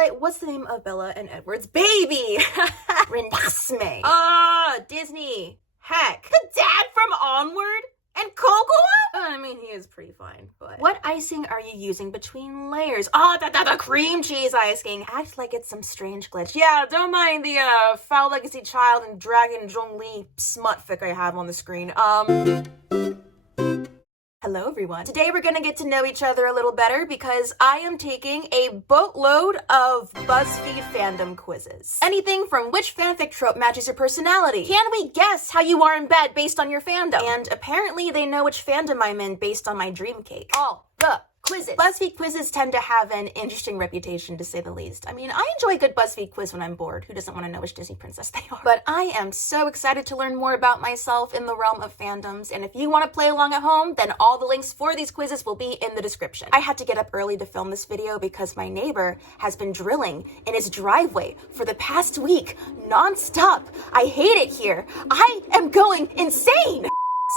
Twilight, what's the name of Bella and Edward's baby? Renesmee. Disney. Heck. The dad from Onward? And Cocoa? I mean, he is pretty fine, but... What icing are you using between layers? The cream cheese icing. Act like it's some strange glitch. Yeah, don't mind the, Foul Legacy Child and Dragon Zhongli smut fic I have on the screen. Hello everyone. Today we're gonna get to know each other a little better because I am taking a boatload of BuzzFeed fandom quizzes. Anything from which fanfic trope matches your personality? Can we guess how you are in bed based on your fandom? And apparently they know which fandom I'm in based on my dream cake. All the quizzes. BuzzFeed quizzes tend to have an interesting reputation, to say the least. I mean, I enjoy a good BuzzFeed quiz when I'm bored. Who doesn't want to know which Disney princess they are? But I am so excited to learn more about myself in the realm of fandoms, and if you want to play along at home, then all the links for these quizzes will be in the description. I had to get up early to film this video because my neighbor has been drilling in his driveway for the past week, non-stop. I hate it here. I am going insane!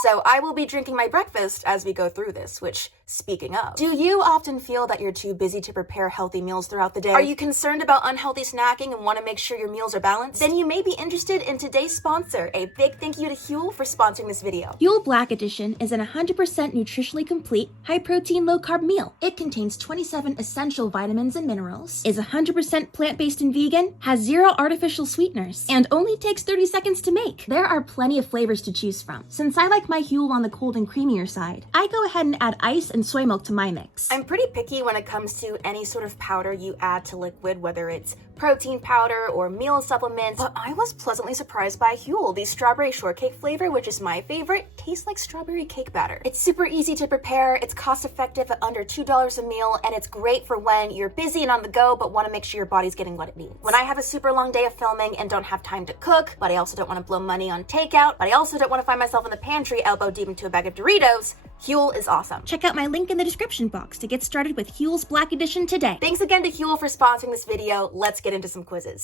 So I will be drinking my breakfast as we go through this, which, speaking of, do you often feel that you're too busy to prepare healthy meals throughout the day? Are you concerned about unhealthy snacking and want to make sure your meals are balanced? Then you may be interested in today's sponsor. A big thank you to Huel for sponsoring this video. Huel Black Edition is an 100% nutritionally complete, high-protein, low-carb meal. It contains 27 essential vitamins and minerals, is 100% plant-based and vegan, has 0 artificial sweeteners, and only takes 30 seconds to make. There are plenty of flavors to choose from. Since I like my Huel on the cold and creamier side, I go ahead and add ice and soy milk to my mix. I'm pretty picky when it comes to any sort of powder you add to liquid, whether it's protein powder or meal supplements, but I was pleasantly surprised by Huel. The strawberry shortcake flavor, which is my favorite, tastes like strawberry cake batter. It's super easy to prepare, it's cost effective at under $2 a meal, and it's great for when you're busy and on the go but want to make sure your body's getting what it needs. When I have a super long day of filming and don't have time to cook, but I also don't want to blow money on takeout, but I also don't want to find myself in the pantry elbow deep into a bag of Doritos, Huel is awesome. Check out my link in the description box to get started with Huel's Black Edition today. Thanks again to Huel for sponsoring this video. Let's get into some quizzes.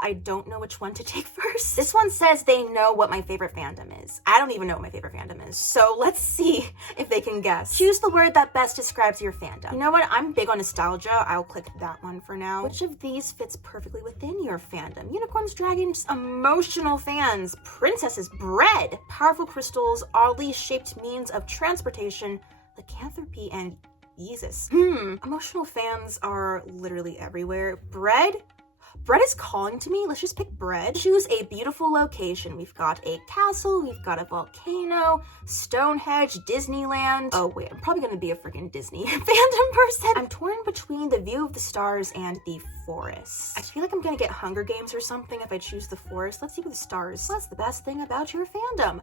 I don't know which one to take first. This one says they know what my favorite fandom is. I don't even know what my favorite fandom is, so let's see if they can guess. Choose the word that best describes your fandom. You know what? I'm big on nostalgia. I'll click that one for now. Which of these fits perfectly within your fandom? Unicorns, dragons, emotional fans, princesses, bread, powerful crystals, oddly shaped means of transportation, lycanthropy, and Jesus. Emotional fans are literally everywhere. Bread is calling to me. Let's just pick bread. Choose a beautiful location. We've got a castle, we've got a volcano, Stonehenge, Disneyland. Oh wait, I'm probably gonna be a freaking Disney fandom person. I'm torn between the view of the stars and the forest. I feel like I'm gonna get Hunger Games or something if I choose the forest. Let's see what the stars. What's the best thing about your fandom?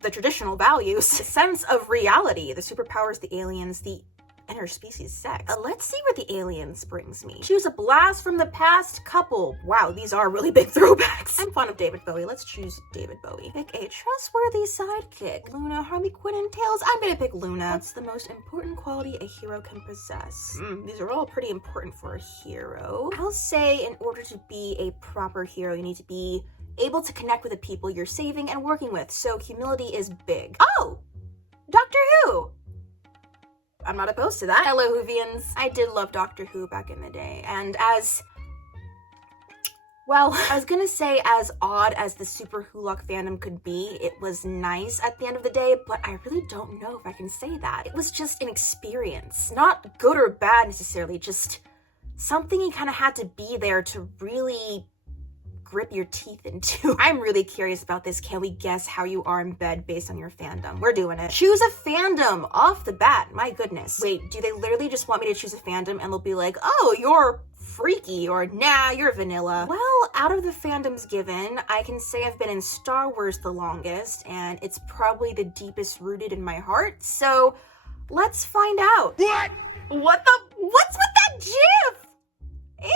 The traditional values, the sense of reality, the superpowers, the aliens, the interspecies sex. Let's see where the aliens brings me. Choose a blast from the past couple. Wow, these are really big throwbacks. I'm fond of David Bowie. Let's choose David Bowie. Pick a trustworthy sidekick. Luna, Harley Quinn, and Tails. I'm gonna pick Luna. What's the most important quality a hero can possess? These are all pretty important for a hero. I'll say in order to be a proper hero, you need to be able to connect with the people you're saving and working with. So humility is big. Oh, Doctor Who. I'm not opposed to that. Hello, Whovians. I did love Doctor Who back in the day, and well, I was gonna say as odd as the Super Wholock fandom could be, it was nice at the end of the day, but I really don't know if I can say that. It was just an experience. Not good or bad necessarily, just something you kind of had to be there to really grip your teeth into. I'm really curious about this. Can we guess how you are in bed based on your fandom? We're doing it. Choose a fandom off the bat. My goodness. Wait, do they literally just want me to choose a fandom and they'll be like, oh, you're freaky, or nah, you're vanilla? Well, out of the fandoms given, I can say I've been in Star Wars the longest, and it's probably the deepest rooted in my heart, so let's find out. What's with that gif? Ew,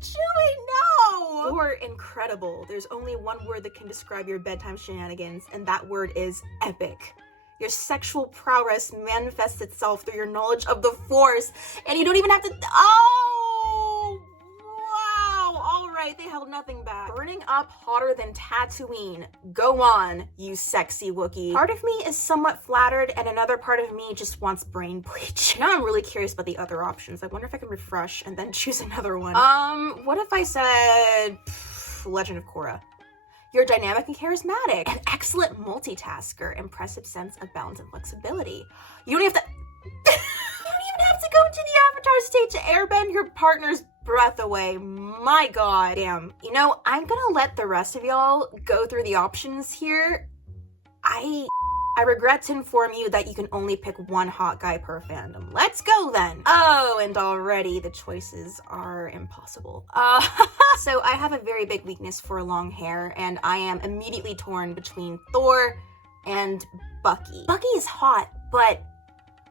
Chewie, no! You're incredible. There's only one word that can describe your bedtime shenanigans, and that word is epic. Your sexual prowess manifests itself through your knowledge of the Force, and you don't even have to— oh! Wow! Alright, they held nothing back. Burn turning up hotter than Tatooine. Go on, you sexy Wookiee. Part of me is somewhat flattered, and another part of me just wants brain bleach. Now I'm really curious about the other options. I wonder if I can refresh and then choose another one. What if I said Legend of Korra? You're dynamic and charismatic, an excellent multitasker, impressive sense of balance and flexibility. You don't have to you don't even have to go into the Avatar state to airbend your partner's breath away. My god. Damn. You know, I'm gonna let the rest of y'all go through the options here. I regret to inform you that you can only pick one hot guy per fandom. Let's go then. Oh, and already the choices are impossible. So I have a very big weakness for long hair, and I am immediately torn between Thor and Bucky. Bucky is hot, but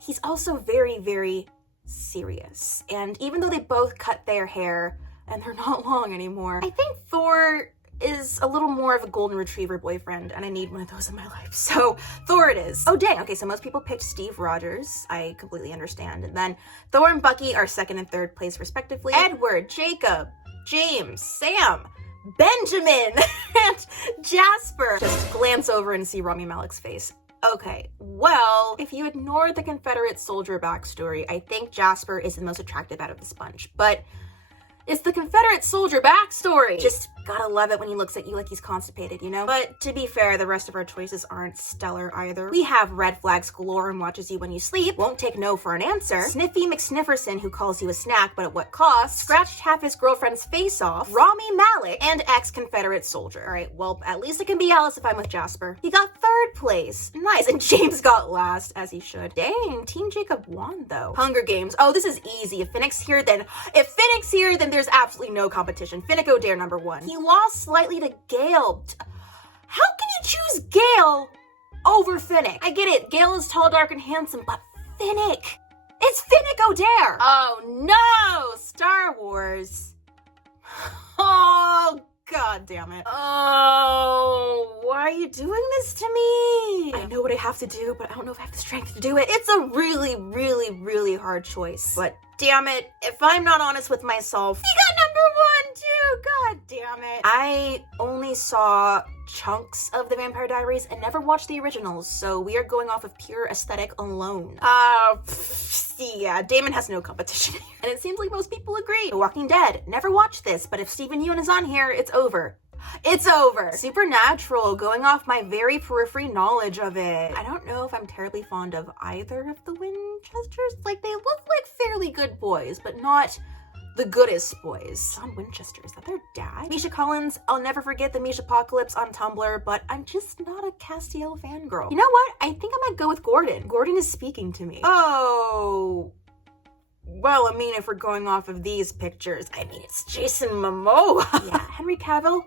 he's also very, very serious. And even though they both cut their hair and they're not long anymore, I think Thor is a little more of a golden retriever boyfriend, and I need one of those in my life. So Thor it is. Oh dang, okay, so most people picked Steve Rogers. I completely understand. And then Thor and Bucky are second and third place respectively. Edward, Jacob, James, Sam, Benjamin, and Jasper. Just glance over and see Rami Malek's face. Okay, well, if you ignore the Confederate soldier backstory, I think Jasper is the most attractive out of the bunch, but it's the Confederate soldier backstory. Just gotta love it when he looks at you like he's constipated, you know? But to be fair, the rest of our choices aren't stellar either. We have red flags galore and watches you when you sleep, won't take no for an answer, Sniffy McSnifferson who calls you a snack but at what cost, scratched half his girlfriend's face off, Rami Malek, and ex-Confederate soldier. Alright, well, at least it can be Alice if I'm with Jasper. He got third place. Nice, and James got last, as he should. Dang, Team Jacob won though. Hunger Games. Oh, this is easy. If Finnick's here, then there's absolutely no competition. Finnick O'Dare number one. He lost slightly to Gale. How can you choose Gale over Finnick? I get it, Gale is tall, dark, and handsome, but Finnick! It's Finnick O'Dare! Oh no! Star Wars. Oh, god damn it. Oh, why are you doing this to me? I know what I have to do, but I don't know if I have the strength to do it. It's a really, really, really hard choice, but damn it, if I'm not honest with myself, he got number one too, god damn it. I only saw chunks of the Vampire Diaries and never watched the originals, so we are going off of pure aesthetic alone. Yeah, Damon has no competition here. And it seems like most people agree. The Walking Dead, never watched this, but if Stephen Yeun is on here, it's over. It's over. Supernatural, going off my very periphery knowledge of it. I don't know if I'm terribly fond of either of the Winchesters. Like, they look like fairly good boys, but not the goodest boys. John Winchester, is that their dad? Misha Collins, I'll never forget the Misha Apocalypse on Tumblr, but I'm just not a Castiel fangirl. You know what? I think I might go with Gordon. Gordon is speaking to me. Oh, well, I mean, if we're going off of these pictures, I mean, it's Jason Momoa. Yeah, Henry Cavill.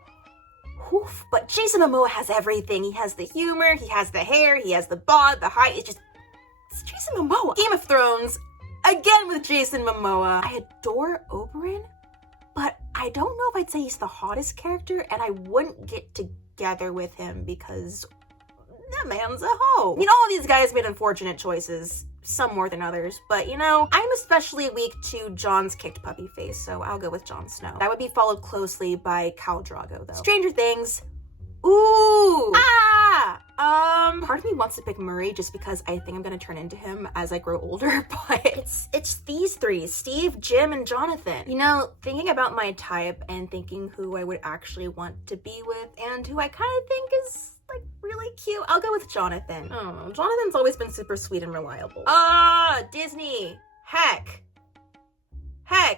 Oof, but Jason Momoa has everything. He has the humor, he has the hair, he has the bod, the height. It's Jason Momoa. Game of Thrones, again with Jason Momoa. I adore Oberyn, but I don't know if I'd say he's the hottest character, and I wouldn't get together with him because that man's a hoe. I mean, all of these guys made unfortunate choices, some more than others, but you know, I'm especially weak to Jon's kicked puppy face, so I'll go with Jon Snow. That would be followed closely by Khal Drogo, though. Stranger Things. Ooh! Part of me wants to pick Murray just because I think I'm gonna turn into him as I grow older, but it's these three, Steve, Jim, and Jonathan. You know, thinking about my type and thinking who I would actually want to be with and who I kind of think is like really cute, I'll go with Jonathan. I don't know, Jonathan's always been super sweet and reliable. Disney. Heck. I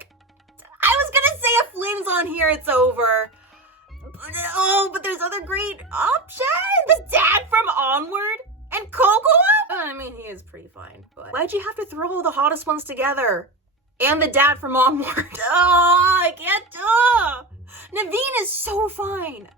was gonna say if Flynn's on here, it's over. But there's other great options. The dad from Onward and Coco. I mean, he is pretty fine, but why'd you have to throw all the hottest ones together? And the dad from Onward. I can't. Naveen is so fine.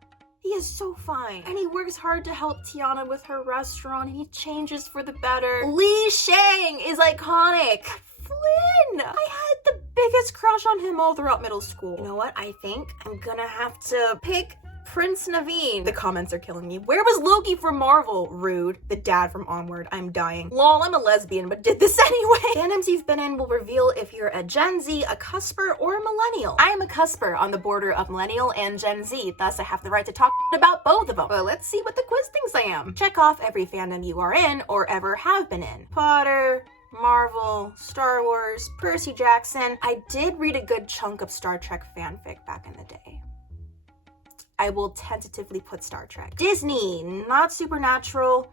He is so fine. And he works hard to help Tiana with her restaurant. He changes for the better. Li Shang is iconic. Flynn! I had the biggest crush on him all throughout middle school. You know what? I think I'm gonna have to pick Prince Naveen. The comments are killing me. Where was Loki from Marvel? Rude. The dad from Onward. I'm dying. Lol, I'm a lesbian, but did this anyway. Fandoms you've been in will reveal if you're a Gen Z, a Cusper, or a Millennial. I am a Cusper on the border of Millennial and Gen Z, thus I have the right to talk about both of them. But let's see what the quiz thinks I am. Check off every fandom you are in or ever have been in. Potter, Marvel, Star Wars, Percy Jackson. I did read a good chunk of Star Trek fanfic back in the day. I will tentatively put Star Trek. Disney, not Supernatural,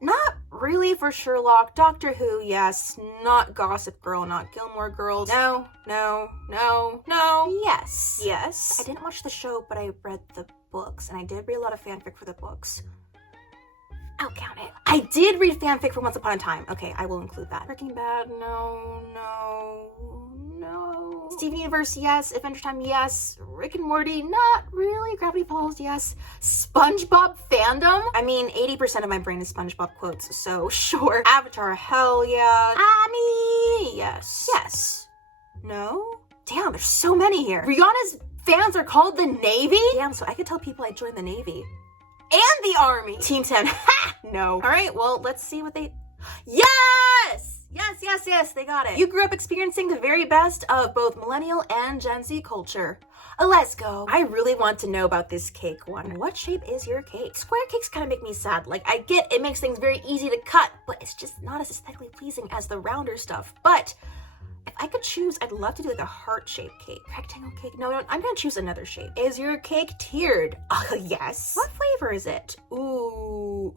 not really for Sherlock. Doctor Who, yes. Not Gossip Girl, not Gilmore Girls. No, no, no, no. Yes. Yes. I didn't watch the show, but I read the books, and I did read a lot of fanfic for the books. I'll count it. I did read fanfic for Once Upon a Time. Okay, I will include that. Breaking Bad, no, no, no. Steven Universe, yes. Adventure Time, yes. Rick and Morty, not really. Gravity Falls, yes. SpongeBob fandom? I mean, 80% of my brain is SpongeBob quotes, so sure. Avatar, hell yeah. Annie, yes. Yes. No? Damn, there's so many here. Rihanna's fans are called the Navy? Damn, so I could tell people I joined the Navy. And the Army. Team 10. Ha! No. All right, well, let's see what they... Yes! Yes, yes, yes, they got it. You grew up experiencing the very best of both Millennial and Gen Z culture. Let's go. I really want to know about this cake one. What shape is your cake? Square cakes kind of make me sad. Like, I get it makes things very easy to cut, but it's just not as aesthetically pleasing as the rounder stuff. But if I could choose, I'd love to do like a heart-shaped cake. Rectangle cake? No, I'm gonna choose another shape. Is your cake tiered? Yes. What flavor is it? Ooh.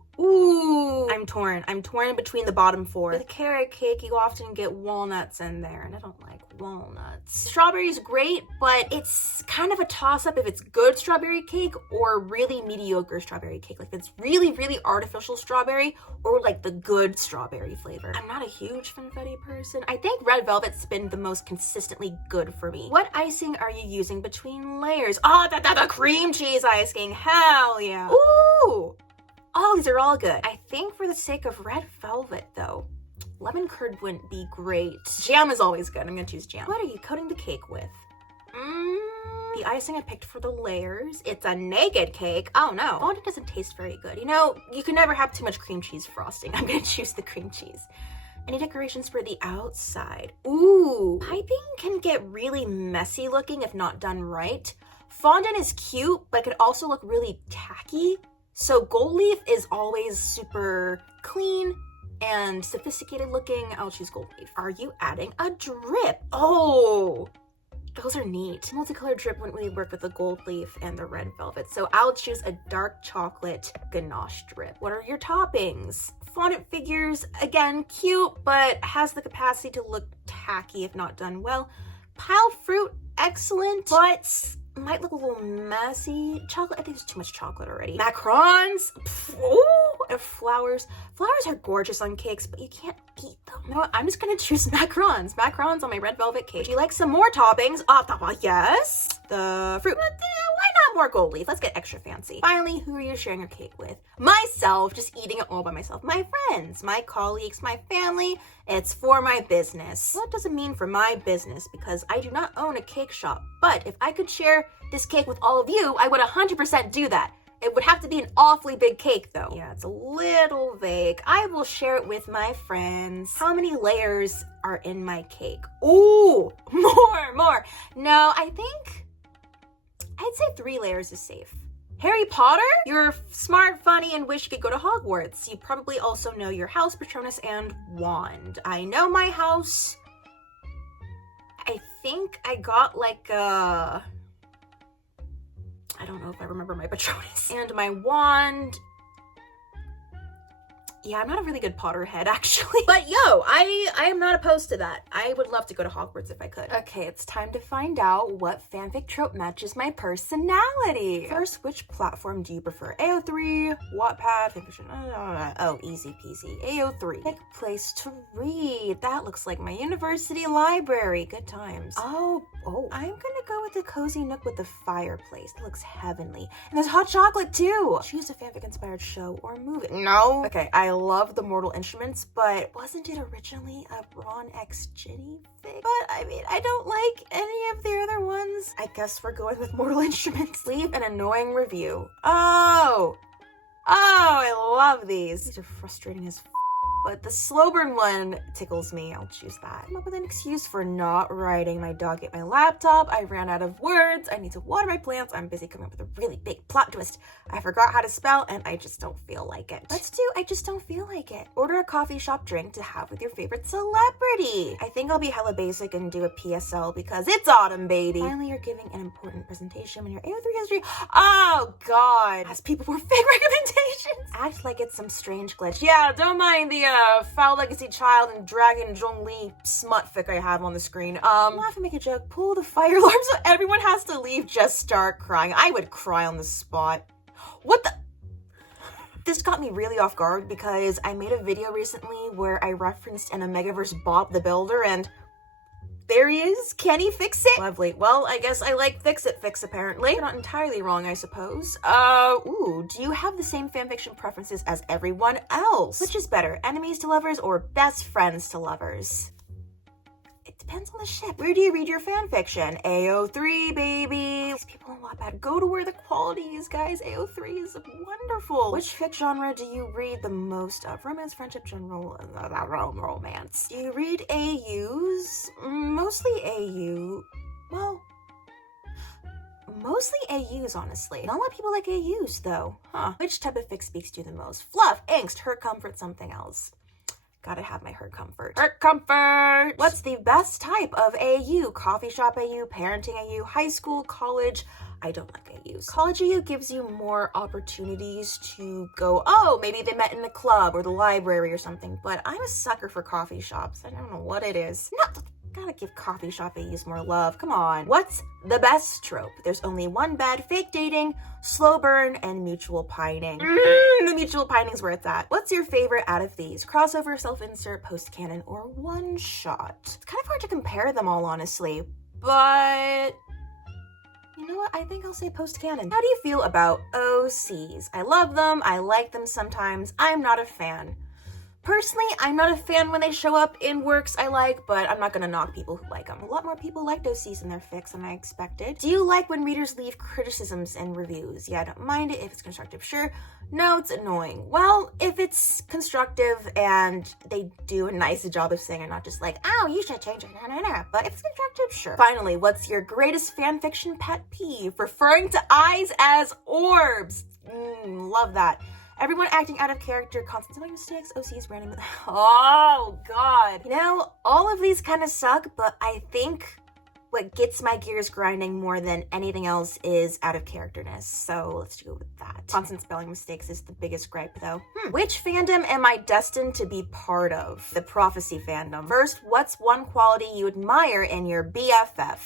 I'm torn. I'm torn between the bottom four. With a carrot cake, you often get walnuts in there, and I don't like walnuts. Strawberry's great, but it's kind of a toss-up if it's good strawberry cake or really mediocre strawberry cake. Like, if it's really, really artificial strawberry or like the good strawberry flavor. I'm not a huge confetti person. I think red velvet's been the most consistently good for me. What icing are you using between layers? Oh, the cream cheese icing. Hell yeah. Ooh. Oh, these are all good. I think for the sake of red velvet, though, lemon curd wouldn't be great. Jam is always good. I'm gonna choose jam. What are you coating the cake with? The icing I picked for the layers. It's a naked cake. Oh no. Fondant doesn't taste very good. You know, you can never have too much cream cheese frosting. I'm gonna choose the cream cheese. Any decorations for the outside? Ooh. Piping can get really messy looking if not done right. Fondant is cute, but could also look really tacky. So gold leaf is always super clean and sophisticated looking. I'll choose gold leaf. Are you adding a drip? Oh, those are neat. Multicolored drip wouldn't really work with the gold leaf and the red velvet, so I'll choose a dark chocolate ganache drip. What are your toppings? Fondant figures, again, cute, but has the capacity to look tacky if not done well. Piled fruit, excellent, but might look a little messy. Chocolate, I think there's too much chocolate already. Macarons, ooh, and flowers. Flowers are gorgeous on cakes, but you can't eat them. You know what? I'm just gonna choose macarons. Macarons on my red velvet cake. Would you like some more toppings? Yes. The fruit. Why not more gold leaf? Let's get extra fancy. Finally, who are you sharing your cake with? Myself, just eating it all by myself. My friends, my colleagues, my family. It's for my business. What does it mean for my business? Because I do not own a cake shop, but if I could share this cake with all of you, I would 100% do that. It would have to be an awfully big cake though. Yeah, it's a little vague. I will share it with my friends. How many layers are in my cake? Ooh, more. No, I think I'd say 3 layers is safe. Harry Potter? You're smart, funny, and wish you could go to Hogwarts. You probably also know your house, Patronus, and wand. I know my house. I think I got like a... I don't know if I remember my Patronus. And my wand. Yeah, I'm not a really good Potterhead, actually. But yo, I am not opposed to that. I would love to go to Hogwarts if I could. Okay, it's time to find out what fanfic trope matches my personality. First, which platform do you prefer? AO3, Wattpad, fanfiction? Oh, easy peasy. AO3. Pick place to read. That looks like my university library. Good times. Oh, I'm gonna go with the cozy nook with the fireplace. It looks heavenly. And there's hot chocolate too. Choose a fanfic inspired show or movie. No. Okay, I I love the Mortal Instruments, but wasn't it originally a Ron X Ginny fic? But I mean, I don't like any of the other ones. I guess we're going with Mortal Instruments. Leave an annoying review. Oh, I love these. These are frustrating as but the slow burn one tickles me. I'll choose that. Come up with an excuse for not writing. My dog ate my laptop. I ran out of words. I need to water my plants. I'm busy coming up with a really big plot twist. I forgot how to spell and I just don't feel like it. Let's do I just don't feel like it. Order a coffee shop drink to have with your favorite celebrity. I think I'll be hella basic and do a PSL because it's autumn, baby. Finally, you're giving an important presentation when your AO3 history. Oh God. As people were fake recommendations. Act like it's some strange glitch. Yeah, don't mind the Foul Legacy Child and Dragon Zhongli smut fic I have on the screen. Laugh and make a joke. Pull the fire alarm so everyone has to leave. Just start crying. I would cry on the spot. What the? This got me really off guard because I made a video recently where I referenced an Omegaverse Bob the Builder and there he is. Can he fix it? Lovely. Well, I guess I like fix apparently. You're not entirely wrong, I suppose. Do you have the same fanfiction preferences as everyone else? Which is better, enemies to lovers or best friends to lovers? It depends on the ship. Where do you read your fanfiction? AO3, baby. These people in Wattpad, go to where the quality is, guys. AO3 is wonderful. Which fic genre do you read the most of? Romance, friendship, general, romance. Do you read AUs? Mostly AU. Well, mostly AUs, honestly. Not a lot of people like AUs, though. Huh. Which type of fic speaks to you the most? Fluff, angst, hurt, comfort, something else. Gotta have my hurt comfort. Hurt comfort! What's the best type of AU? Coffee shop AU, parenting AU, high school, college? I don't like AUs. College AU gives you more opportunities to go, oh, maybe they met in the club or the library or something, but I'm a sucker for coffee shops. I don't know what it is. Gotta give coffee shop AUs more love. Come on. What's the best trope? There's only one bad: fake dating, slow burn, and mutual pining. The mutual pining's where it's at. What's your favorite out of these? Crossover, self-insert, post-canon, or one-shot? It's kind of hard to compare them all, honestly, but you know what? I think I'll say post-canon. How do you feel about OCs? I love them. I like them sometimes. I'm not a fan. Personally, I'm not a fan when they show up in works I like, but I'm not gonna knock people who like them. A lot more people liked OCs in their fics than I expected. Do you like when readers leave criticisms in reviews? Yeah, I don't mind it. If it's constructive, sure. No, it's annoying. Well, if it's constructive and they do a nice job of saying, I'm not just like, oh, you should change it, but if it's constructive, sure. Finally, what's your greatest fanfiction pet peeve? Referring to eyes as orbs. Love that. Everyone acting out of character, constant spelling mistakes, OCs, random. Oh, God. You know, all of these kind of suck, but I think what gets my gears grinding more than anything else is out of characterness. So let's go with that. Constant spelling mistakes is the biggest gripe, though. Which fandom am I destined to be part of? The Prophecy fandom. First, what's one quality you admire in your BFF?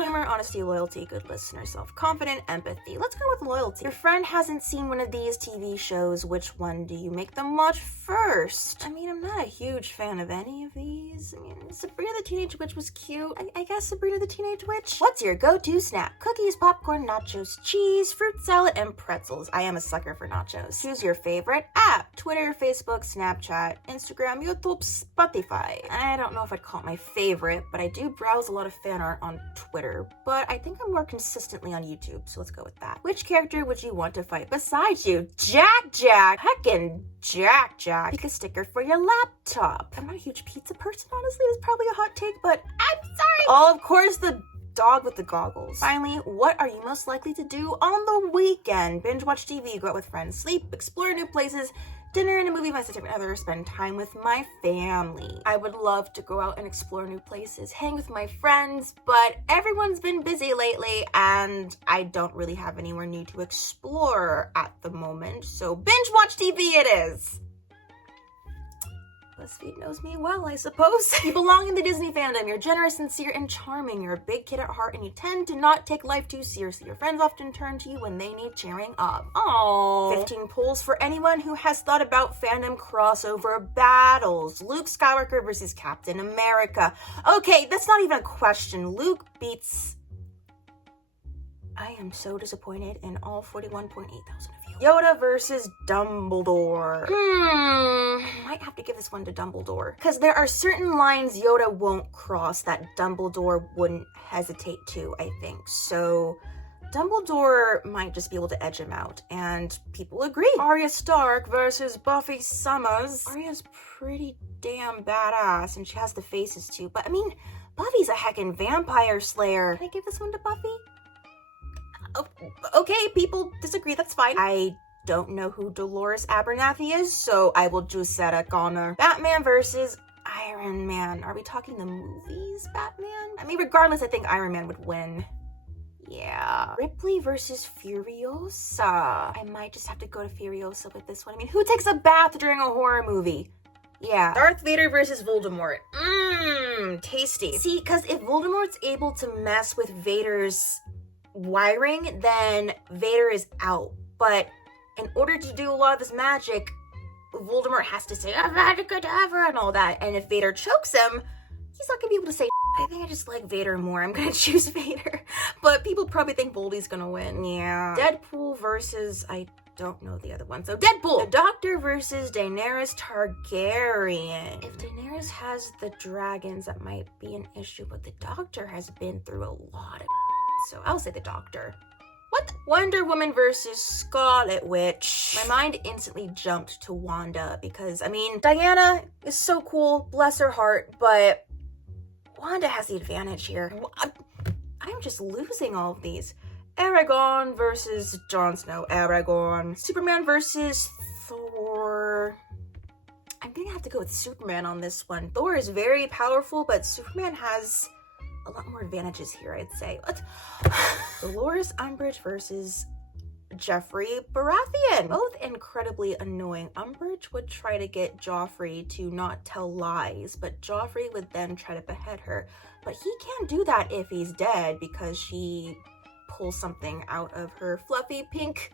Humor, honesty, loyalty, good listener, self-confident, empathy. Let's go with loyalty. Your friend hasn't seen one of these TV shows. Which one do you make them watch first? I mean, I'm not a huge fan of any of these. I mean, Sabrina the Teenage Witch was cute. I guess Sabrina the Teenage Witch. What's your go-to snack? Cookies, popcorn, nachos, cheese, fruit salad, and pretzels. I am a sucker for nachos. Choose your favorite app. Twitter, Facebook, Snapchat, Instagram, YouTube, Spotify. I don't know if I'd call it my favorite, but I do browse a lot of fan art on Twitter, but I think I'm more consistently on YouTube, so let's go with that. Which character would you want to fight besides you? Jack! Heckin' Jack! Pick a sticker for your laptop. I'm not a huge pizza person, honestly. It's probably a hot take, but I'm sorry. Oh, of course, the dog with the goggles. Finally, what are you most likely to do on the weekend? Binge watch TV, go out with friends, sleep, explore new places, dinner and a movie with my significant other, spend time with my family. I would love to go out and explore new places, hang with my friends, but everyone's been busy lately and I don't really have anywhere new to explore at the moment, so binge watch TV it is. BuzzFeed knows me well, I suppose. You belong in the Disney fandom. You're generous, sincere, and charming. You're a big kid at heart, and you tend to not take life too seriously. Your friends often turn to you when they need cheering up. Aww. 15 polls for anyone who has thought about fandom crossover battles. Luke Skywalker versus Captain America. Okay, that's not even a question. Luke beats... I am so disappointed in all 41.8 thousand of you. Yoda versus Dumbledore. Might have to give this one to Dumbledore. Because there are certain lines Yoda won't cross that Dumbledore wouldn't hesitate to, I think. So Dumbledore might just be able to edge him out, and people agree. Arya Stark versus Buffy Summers. Arya's pretty damn badass, and she has the faces too, but I mean, Buffy's a heckin' vampire slayer. Can I give this one to Buffy? Okay, people disagree, that's fine. I don't know who Dolores Abernathy is, so I will just set a Connor. Batman versus Iron Man. Are we talking the movies Batman? I mean, regardless, I think Iron Man would win. Yeah. Ripley versus Furiosa. I might just have to go to Furiosa with this one. I mean, who takes a bath during a horror movie? Yeah. Darth Vader versus Voldemort. Tasty. See, because if Voldemort's able to mess with Vader's wiring, then Vader is out. But in order to do a lot of his magic, Voldemort has to say, Abracadabra, and all that. And if Vader chokes him, he's not gonna be able to say, I think I just like Vader more. I'm gonna choose Vader. But people probably think Voldy's gonna win. Yeah. Deadpool versus, I don't know the other one. So Deadpool! The Doctor versus Daenerys Targaryen. If Daenerys has the dragons, that might be an issue, but the Doctor has been through a lot of so I'll say the Doctor. What? Wonder Woman versus Scarlet Witch. My mind instantly jumped to Wanda because, I mean, Diana is so cool, bless her heart, but Wanda has the advantage here. I'm just losing all of these. Aragorn versus Jon Snow. Aragorn. Superman versus Thor. I'm gonna have to go with Superman on this one. Thor is very powerful, but Superman has a lot more advantages here, I'd say. What? Dolores Umbridge versus Joffrey Baratheon. Both incredibly annoying. Umbridge would try to get Joffrey to not tell lies, but Joffrey would then try to behead her. But he can't do that if he's dead because she pulls something out of her fluffy pink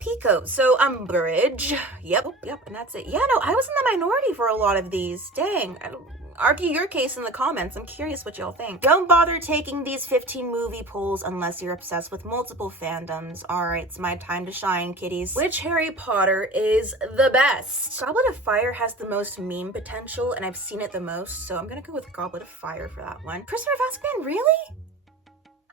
peacoat. So Umbridge. Yep, and that's it. Yeah, no, I was in the minority for a lot of these. Dang. Argue your case in the comments. I'm curious what y'all think. Don't bother taking these 15 movie polls unless you're obsessed with multiple fandoms. Alright, it's my time to shine, kiddies. Which Harry Potter is the best? Goblet of Fire has the most meme potential, and I've seen it the most, so I'm gonna go with Goblet of Fire for that one. Prisoner of Azkaban, really?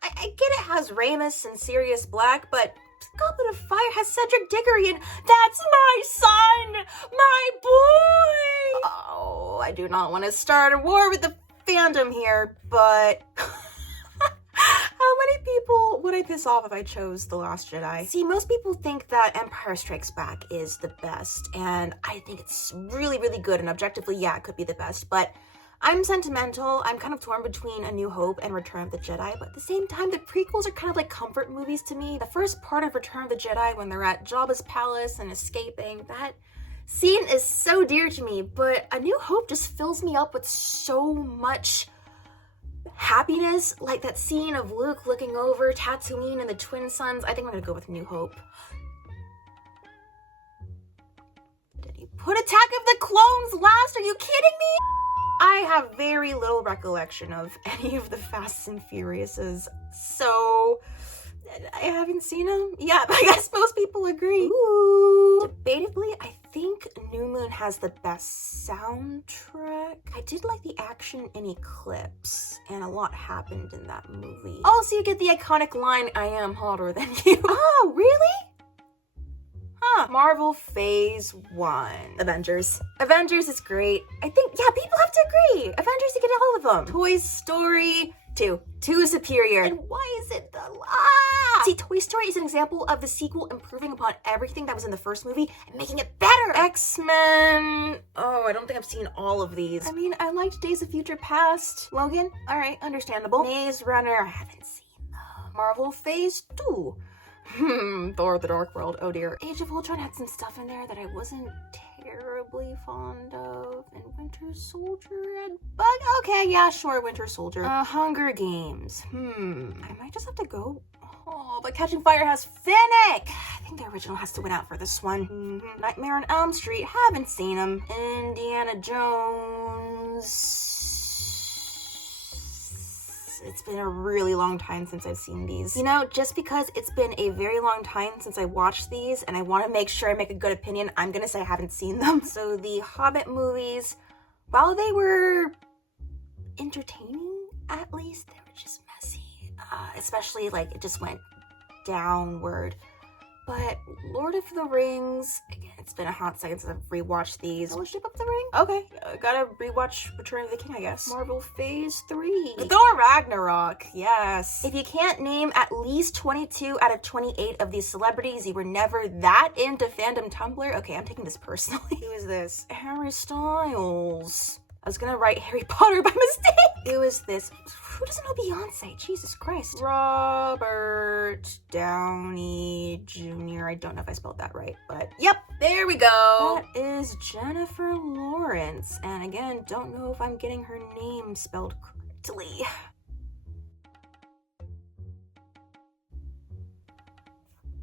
I get it has Ramus and Sirius Black, but Goblet of Fire has Cedric Diggory, and that's my son! My boy! Oh, I do not want to start a war with the fandom here, but how many people would I piss off if I chose The Last Jedi? See, most people think that Empire Strikes Back is the best, and I think it's really, really good, and objectively, yeah, it could be the best, but I'm sentimental. I'm kind of torn between A New Hope and Return of the Jedi, but at the same time, the prequels are kind of like comfort movies to me. The first part of Return of the Jedi, when they're at Jabba's palace and escaping, that scene is so dear to me, but A New Hope just fills me up with so much happiness, like that scene of Luke looking over Tatooine and the twin suns. I think I'm gonna go with New Hope. Did he put Attack of the Clones last? Are you kidding me? I have very little recollection of any of the Fasts and Furiouses, so I haven't seen them. Yeah, but I guess most people agree. Ooh. Debatably, I think New Moon has the best soundtrack. I did like the action in Eclipse, and a lot happened in that movie. Also, you get the iconic line, I am hotter than you. Oh, really? Marvel Phase 1. Avengers. Avengers is great. I think, yeah, people have to agree. Avengers, you get all of them. Toy Story 2. 2 is superior. And why is it the See, Toy Story is an example of the sequel improving upon everything that was in the first movie and making it better. X-Men. Oh, I don't think I've seen all of these. I mean, I liked Days of Future Past. Logan. All right, understandable. Maze Runner. I haven't seen them. Marvel Phase 2. Thor the Dark World, oh dear. Age of Ultron had some stuff in there that I wasn't terribly fond of. And Winter Soldier and okay, yeah, sure, Winter Soldier. Hunger Games. I might just have to go. Oh, but Catching Fire has Finnick! I think the original has to win out for this one. Nightmare on Elm Street, haven't seen them. Indiana Jones. It's been a really long time since I've seen these. You know, just because it's been a very long time since I watched these and I want to make sure I make a good opinion, I'm gonna say I haven't seen them. So the Hobbit movies, while they were entertaining, at least, they were just messy. Especially, like, it just went downward. But Lord of the Rings, again, it's been a hot second since I've rewatched these. Fellowship of the Ring? Okay, gotta rewatch Return of the King, I guess. Marvel Phase 3. Thor Ragnarok, yes. If you can't name at least 22 out of 28 of these celebrities, you were never that into Fandom Tumblr. Okay, I'm taking this personally. Who is this? Harry Styles. I was gonna write Harry Potter by mistake. Who is this? Who doesn't know Beyonce? Jesus Christ. Robert Downey Jr. I don't know if I spelled that right, but yep, there we go. That is Jennifer Lawrence. And again, don't know if I'm getting her name spelled correctly.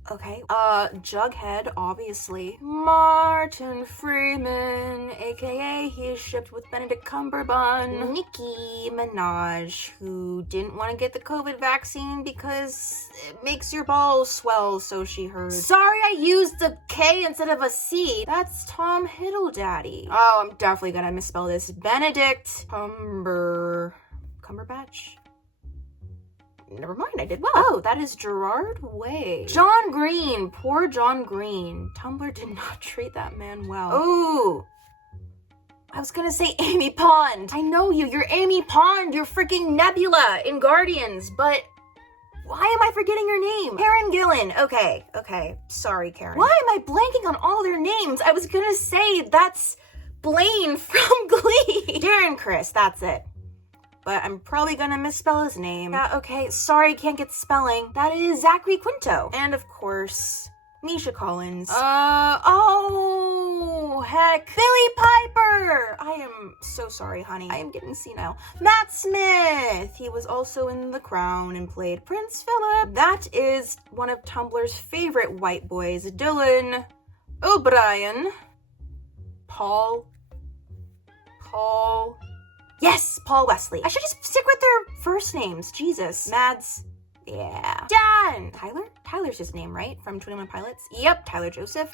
Okay, Jughead, obviously. Martin Freeman, aka he's shipped with Benedict Cumberbatch. Nicki Minaj, who didn't want to get the COVID vaccine because it makes your balls swell, so she heard. Sorry I used a K instead of a C. That's Tom Hiddledaddy. Oh, I'm definitely gonna misspell this. Benedict Cumberbatch? Never mind, I did well. Oh, that is Gerard Way. John Green, poor John Green. Tumblr did not treat that man well. Ooh. I was gonna say Amy Pond. I know you, you're Amy Pond. You're freaking Nebula in Guardians, but why am I forgetting your name? Karen Gillan. Okay. Sorry, Karen. Why am I blanking on all their names? I was gonna say that's Blaine from Glee. Darren Criss, that's it. But I'm probably gonna misspell his name. Yeah, okay, sorry, can't get spelling. That is Zachary Quinto. And of course, Misha Collins. Oh, heck. Billy Piper! I am so sorry, honey. I am getting senile. Matt Smith! He was also in The Crown and played Prince Philip. That is one of Tumblr's favorite white boys, Dylan O'Brien. Paul. Yes, Paul Wesley. I should just stick with their first names. Jesus. Mads. Yeah. Dan. Tyler's his name, right? From 21 Pilots? Yep, Tyler Joseph.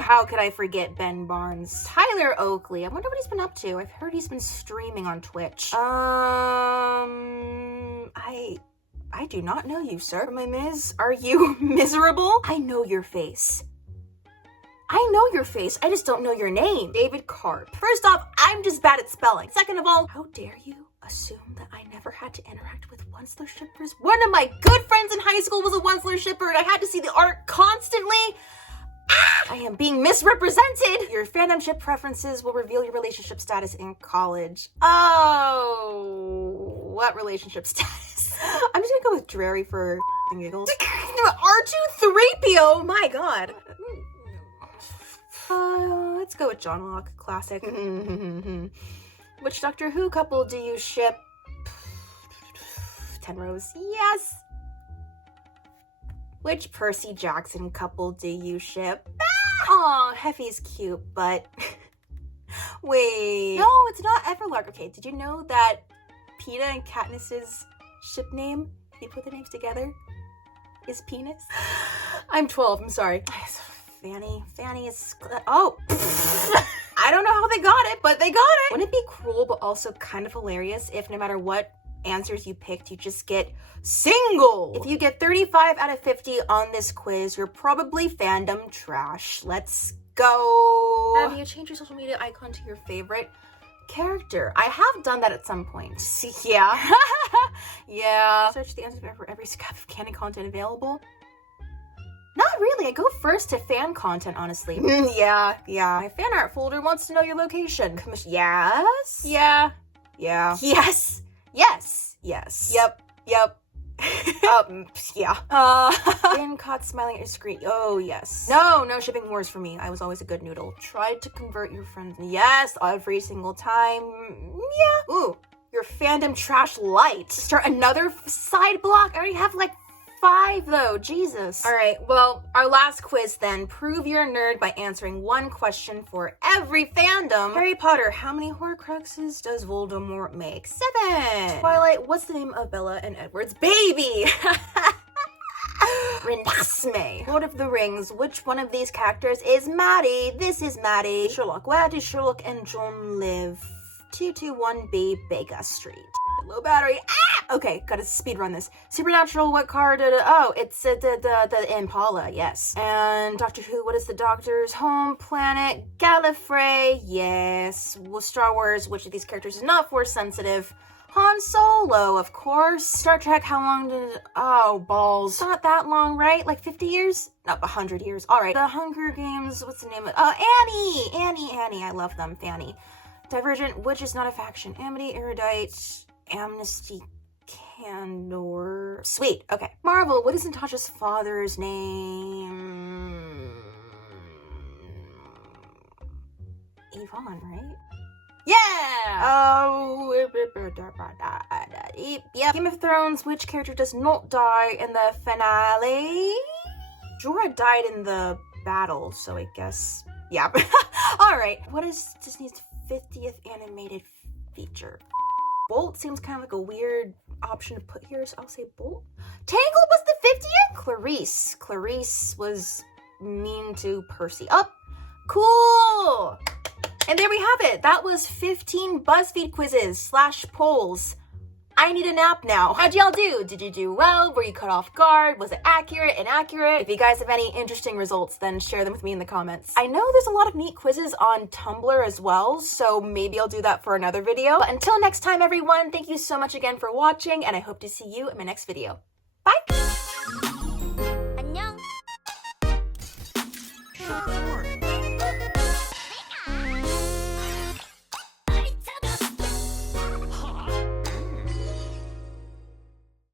How could I forget Ben Barnes? Tyler Oakley. I wonder what he's been up to. I've heard he's been streaming on Twitch. I do not know you, sir. My Miz, are you miserable? I know your face. I just don't know your name. David Karp. First off, I'm just bad at spelling. Second of all, how dare you assume that I never had to interact with Once-Lur shippers? One of my good friends in high school was a Once-Lur shipper and I had to see the art constantly. I am being misrepresented. Your fandom ship preferences will reveal your relationship status in college. Oh, what relationship status? I'm just gonna go with Drary for giggles. R2-3PO, my god. Let's go with John Locke, classic. Which Doctor Who couple do you ship? Tenrose, yes. Which Percy Jackson couple do you ship? Aw, Heffy's cute, but wait. No, it's not Everlark. Okay, did you know that Peeta and Katniss's ship name, if you put the names together, is Penis? I'm 12, I'm sorry. Fanny is, oh, I don't know how they got it, but they got it. Wouldn't it be cruel, but also kind of hilarious if no matter what answers you picked, you just get single? If you get 35 out of 50 on this quiz, you're probably fandom trash. Let's go. Have you changed your social media icon to your favorite character? I have done that at some point. Yeah. Yeah. Search the answers for every scrap of canon content available. Not really. I go first to fan content, honestly. Yeah. My fan art folder wants to know your location. Yes? Yeah. Yes. Yep. Yeah. Been caught smiling at your screen. Oh, yes. No shipping wars for me. I was always a good noodle. Tried to convert your friends. Yes, every single time. Yeah. Ooh, your fandom trash light. Start another side block? I already have like 5 though, Jesus. All right, well, our last quiz then. Prove you're a nerd by answering one question for every fandom. Harry Potter, how many Horcruxes does Voldemort make? 7. Twilight, what's the name of Bella and Edward's baby? Renesmee. Lord of the Rings, which one of these characters is Maddie? This is Maddie. Sherlock, where do Sherlock and John live? 221B Baker Street. Low battery. Ah! Okay, gotta speed run this. Supernatural, what car did it? Oh, it's the Impala, yes. And Doctor Who, what is the Doctor's home planet? Gallifrey, yes. Well, Star Wars, which of these characters is not force sensitive? Han Solo, of course. Star Trek, how long did it? Oh, balls. Not that long, right? Like 50 years? No, 100 years. All right. The Hunger Games, what's the name of it? Annie. I love them, Fanny. Divergent, which is not a faction. Amity, Erudite, Amnesty, Candor. Sweet, okay. Marvel, what is Natasha's father's name? Yvonne, right? Yeah! Oh, yep. Game of Thrones, which character does not die in the finale? Jorah died in the battle, so I guess, yeah. All right, what is Disney's 50th animated feature? Bolt seems kind of like a weird option to put here, so I'll say Bolt. Tangled was the 50th? Clarice. Clarice was mean to Percy. Oh, cool! And there we have it. That was 15 BuzzFeed quizzes / polls. I need a nap now. How'd y'all do? Did you do well? Were you caught off guard? Was it accurate, inaccurate? If you guys have any interesting results, then share them with me in the comments. I know there's a lot of neat quizzes on Tumblr as well, so maybe I'll do that for another video. But until next time, everyone, thank you so much again for watching, and I hope to see you in my next video.